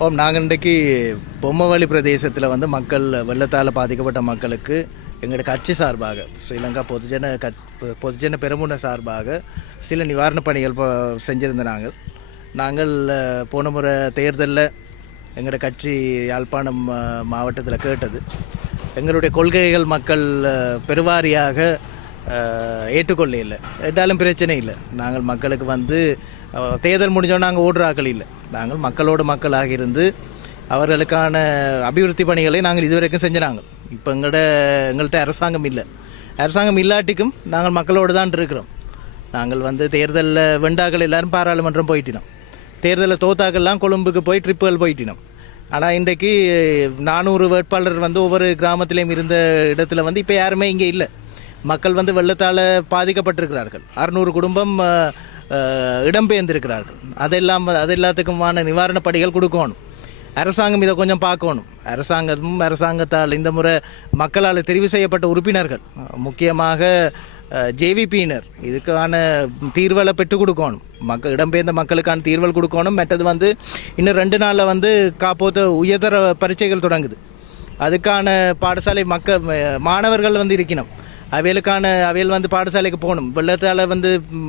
நாங்கள் இன்றைக்கு பொம்மவழி பிரதேசத்தில் வந்து மக்கள் வெள்ளத்தால் பாதிக்கப்பட்ட மக்களுக்கு எங்களோட கட்சி சார்பாக ஸ்ரீலங்கா பொதுஜன பெரமுன சார்பாக சில நிவாரணப் பணிகள் செஞ்சிருந்த நாங்கள் போன முறை தேர்தலில் எங்களோட கட்சி யாழ்ப்பாணம் மாவட்டத்தில் கேட்டது எங்களுடைய கொள்கைகள் மக்கள் பெருவாரியாக ஏற்றுக்கொள்ள இல்லை. ஏற்றாலும் பிரச்சனை இல்லை. நாங்கள் மக்களுக்கு வந்து தேர்தல் முடிஞ்சோன்னா நாங்கள் ஓடுறாக்கள் இல்லை. நாங்கள் மக்களோடு மக்களாக இருந்து அவர்களுக்கான அபிவிருத்தி பணிகளை நாங்கள் இதுவரைக்கும் செஞ்சினாங்க. இப்போ எங்கள்கிட்ட அரசாங்கம் இல்லை. அரசாங்கம் இல்லாட்டிக்கும் நாங்கள் மக்களோடு தான் இருக்கிறோம். நாங்கள் வந்து தேர்தலில் வெண்டாக்கள் எல்லோரும் பாராளுமன்றம் போயிட்டினோம். தேர்தலில் தோத்தாக்கள்லாம் கொழும்புக்கு போய் ட்ரிப்புகள் போயிட்டினோம். ஆனால் இன்றைக்கு 400 வேட்பாளர் வந்து ஒவ்வொரு கிராமத்திலையும் இருந்த இடத்துல வந்து இப்போ யாருமே இங்கே இல்லை. மக்கள் வந்து வெள்ளத்தால் பாதிக்கப்பட்டிருக்கிறார்கள். 600 குடும்பம் இடம்பெயர்ந்திருக்கிறார்கள். அது எல்லாத்துக்குமான நிவாரணப் படிகள் கொடுக்கணும். அரசாங்கம் இதை கொஞ்சம் பார்க்கணும். அரசாங்கத்தால் இந்த முறை மக்களால் தெரிவு செய்யப்பட்ட உறுப்பினர்கள் முக்கியமாக ஜேவிபியினர் இதுக்கான தீர்வுகளை பெற்றுக் கொடுக்கணும். இடம்பெயர்ந்த மக்களுக்கான தீர்வுகள் கொடுக்கணும். மற்றது வந்து இன்னும் 2 நாளில் வந்து காப்போத்த உயர்தர பரீட்சைகள் தொடங்குது. அதுக்கான பாடசாலை மாணவர்கள் வந்து இருக்கணும். அவையில் வந்து பாடசாலைக்கு போகணும். வெள்ளத்தால் வந்து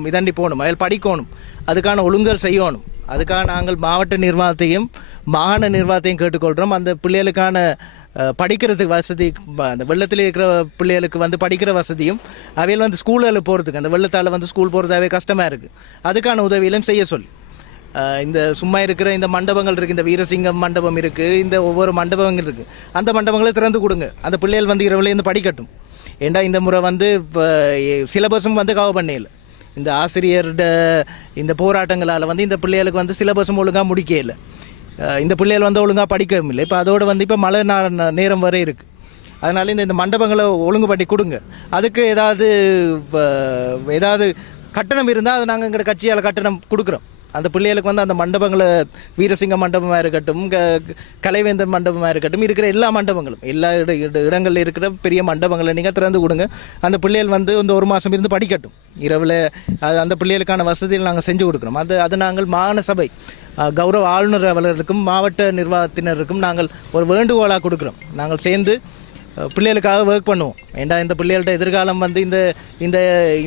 இதாண்டி போகணும். அவையில் படிக்கணும். அதுக்கான ஒழுங்கல் செய்யணும். அதுக்காக நாங்கள் மாவட்ட நிர்வாகத்தையும் மாகாண நிர்வாகத்தையும் கேட்டுக்கொள்கிறோம். அந்த பிள்ளைகளுக்கான படிக்கிறதுக்கு வசதி, அந்த வெள்ளத்தில் இருக்கிற பிள்ளைகளுக்கு வந்து படிக்கிற வசதியும் அவையில் வந்து ஸ்கூலில் போகிறதுக்கு அந்த வெள்ளத்தால் வந்து ஸ்கூல் போகிறதாவே கஷ்டமாக இருக்குது. அதுக்கான உதவியிலும் செய்ய சொல்லி இந்த சும்மா இருக்கிற இந்த மண்டபங்கள் இருக்குது. இந்த வீரசிங்கம் மண்டபம் இருக்குது. இந்த ஒவ்வொரு மண்டபங்கள் இருக்குது. அந்த மண்டபங்களை திறந்து கொடுங்க. அந்த பிள்ளைகள் வந்து இரவுலேருந்து படிக்கட்டும். ஏண்டா இந்த முறை வந்து சிலபஸும் வந்து கவர் பண்ணல. இந்த ஆசிரியரோட இந்த போராட்டங்களால் வந்து இந்த பிள்ளைகளுக்கு வந்து சிலபஸும் ஒழுங்காக முடிக்கல. இந்த பிள்ளைகள் வந்து ஒழுங்காக படிக்கவும் இல்லை. இப்போ அதோடு வந்து இப்போ மழை நேரம் வரை இருக்குது. அதனால இந்த மண்டபங்களை ஒழுங்குபடுத்தி கொடுங்க. அதுக்கு ஏதாவது கட்டணம் இருந்தால் அது நாங்கள் எங்கள் கட்சியால் கட்டணம் கொடுக்குறோம். அந்த பிள்ளைகளுக்கு வந்து அந்த மண்டபங்களை வீரசிங்க மண்டபமாக இருக்கட்டும், கலைவேந்தர் மண்டபமாக இருக்கட்டும், இருக்கிற எல்லா மண்டபங்களும் எல்லா இடங்களில் இருக்கிற பெரிய மண்டபங்களை நீங்கள் திறந்து கொடுங்க. அந்த பிள்ளைகள் வந்து இந்த 1 மாதம் இருந்து படிக்கட்டும். இரவில் அந்த பிள்ளைகளுக்கான வசதிகள் நாங்கள் செஞ்சு கொடுக்குறோம். அது நாங்கள் மாகாண சபை கௌரவ ஆளுநர் அவர்களுக்கும் மாவட்ட நிர்வாகத்தினருக்கும் நாங்கள் ஒரு வேண்டுகோளாக கொடுக்குறோம். நாங்கள் சேர்ந்து பிள்ளைகளுக்காக ஒர்க் பண்ணுவோம். ஏண்டா இந்த பிள்ளைகள்கிட்ட எதிர்காலம் வந்து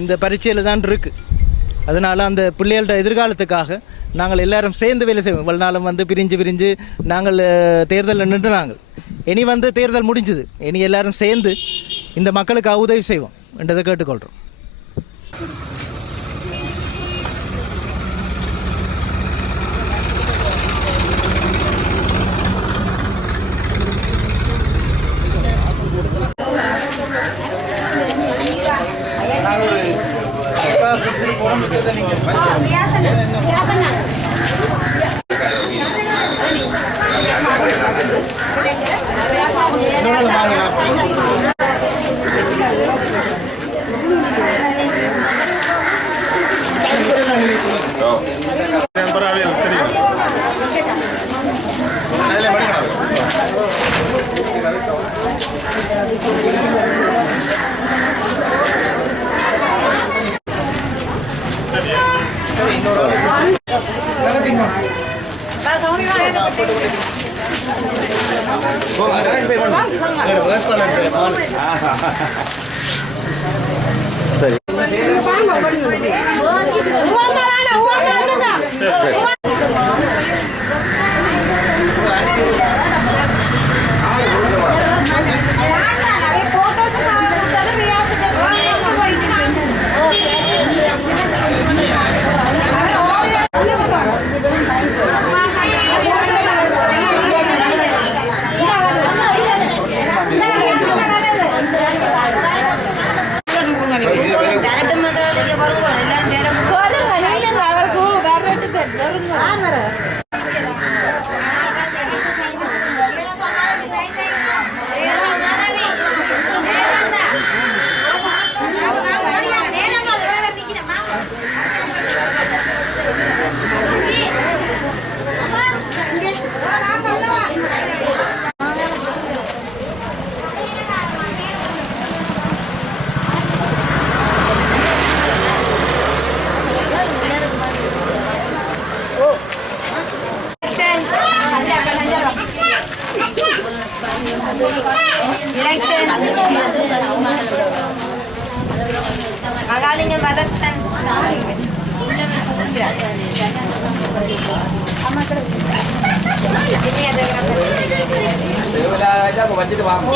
இந்த பரீட்சையில் தான் இருக்குது. அதனால் அந்த பிள்ளைகளோட எதிர்காலத்துக்காக நாங்கள் எல்லாரும் சேர்ந்து வேலை செய்வோம். இவ்வளோ நாளும் வந்து பிரிஞ்சு நாங்கள் தேர்தலில் நின்று நாங்கள் இனி வந்து தேர்தல் முடிஞ்சுது. இனி எல்லாரும் சேர்ந்து இந்த மக்களுக்காக உதவி செய்வோம் என்றதை கேட்டுக்கொள்கிறோம். மகாலிங்கம் மதஸ்தான் வச்சுட்டு வாங்க